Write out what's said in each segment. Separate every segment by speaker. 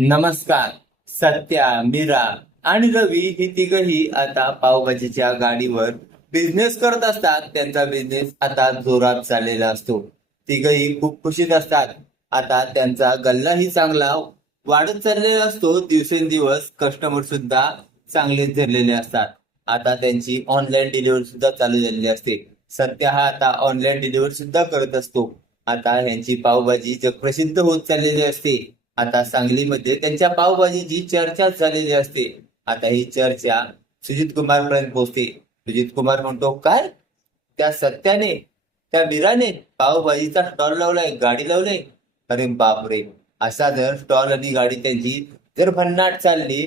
Speaker 1: नमस्कार सत्या मीरा आणि रवी ही तिघही आता पावभाजीच्या गाडीवर बिझनेस करत असतात. त्यांचा बिझनेस आता जोरात चाललेला असतो. तिघही खूप खुशीत असतात. आता त्यांचा गल्लाही चांगला वाढत चाललेला असतो. दिवसेंदिवस कस्टमर सुद्धा चांगले धरलेले असतात. आता त्यांची ऑनलाईन डिलिव्हरी सुद्धा चालू झालेली असते. सत्या हा आता ऑनलाईन डिलिव्हरी सुद्धा करत असतो. आता यांची पावभाजी जगप्रसिद्ध होत चाललेली असते. आता सांगलीमध्ये त्यांच्या पावभाजीची चर्चा झालेली असते आता ही चर्चा सुजित कुमार पर्यंत पोहोचते. सुजित कुमार म्हणतो काय? त्या सत्याने त्या मीराने पावभाजीचा स्टॉल लावलाय गाडी लावलाय? अरे बापरे! असा जर स्टॉल आणि गाडी त्यांची जर भन्नाट चालली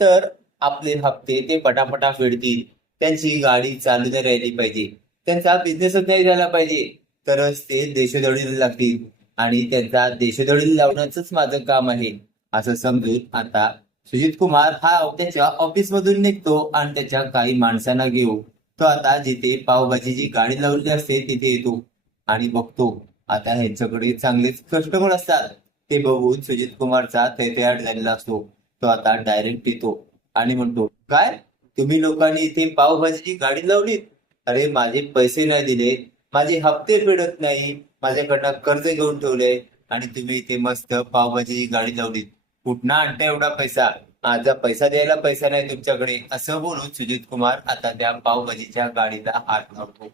Speaker 1: तर आपले हप्ते ते पटापटा फेडतील. त्यांची गाडी चालू नाही राहिली पाहिजे. त्यांचा बिझनेसच नाही झाला पाहिजे. तरच ते देशोधडीला लागतील. आणि त्यांचा देशोधडीला लावण्याचंच माझं काम आहे. असं समजून आता सुजित कुमार हा त्याच्या ऑफिस मधून निघतो आणि त्याच्या काही माणसांना घेऊ तो आता जिथे पावभाजीची गाडी लावलेली असते तिथे येतो. आणि बघतो आता ह्यांच्याकडे चांगलेच कस्टमर असतात. ते बघून सुजित कुमारचा तयार झालेला असतो. तो आता डायरेक्ट येतो. आणि म्हणतो काय? तुम्ही लोकांनी इथे पावभाजीची गाडी लावली अरे माझे पैसे नाही दिले. माझे हप्ते फेडत नाही. माझ्याकडनं कर्ज घेऊन ठेवले आणि तुम्ही इथे मस्त पावभाजीची गाडी लावली. कुठनं आणता एवढा पैसा? माझा पैसा द्यायला पैसा नाही तुमच्याकडे. असं बोलून सुजित कुमार आता त्या पावभाजीच्या गाडीला हात लावतो.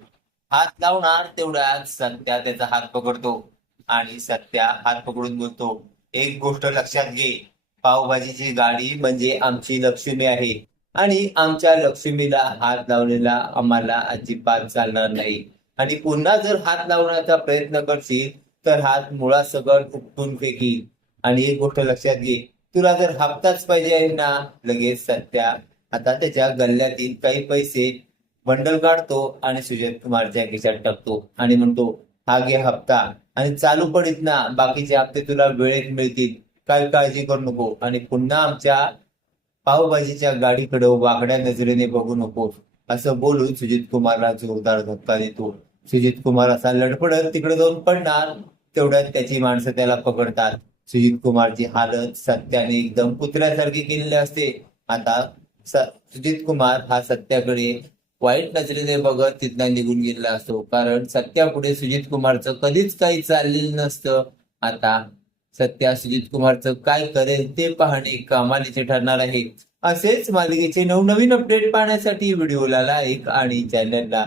Speaker 1: हात लावणार तेवढ्यात सत्या त्याचा हात पकडतो आणि सत्या हात पकडून बोलतो एक गोष्ट लक्षात घे. पावभाजीची गाडी म्हणजे आमची लक्ष्मी आहे आणि आमच्या लक्ष्मीला हात लावलेला आम्हाला अजिबात चालणार नाही. आणि पुन्हा जर हात लावण्याचा प्रयत्न करशील तर हात मुळासकट उपटून फेकी. आणि एक गोष्ट लक्षात घे तुला जर हप्ताच पाहिजे आहे ना लगेच सत्या. आता त्याच्या गल्ल्यातील काही पैसे बंडल काढतो आणि सुजय कुमारच्या खिशात टाकतो आणि म्हणतो हा घे हप्ता. आणि चालू पडित ना बाकीचे हप्ते तुला वेळेत मिळतील. काय काळजी करू नको आणि पुन्हा आमच्या पावभाजीच्या गाडीकडे वाकड्या नजरेने बघू नको. असं बोलून सुजित कुमारला जोरदार धक्का देतो. सुजित कुमार असा लडपडत तिकडे जाऊन पडणार तेवढ्यात त्याची माणसं त्याला पकडतात. सुजित कुमारची हालत सत्याने एकदम कुत्र्यासारखी केलेली असते. आता सुजित कुमार हा सत्याकडे वाईट नजरेने बघत तिथनं निघून गेलेला असतो. कारण सत्यापुढे सुजित कुमारचं कधीच काही चाललेलं नसतं. आता सत्या सुजित कुमारचं काय करेल ते पाहणे कमालीचे ठरणार आहे. असेच मालिकेचे नवनवीन अपडेट पाहण्यासाठी व्हिडिओला लाईक आणि चॅनलला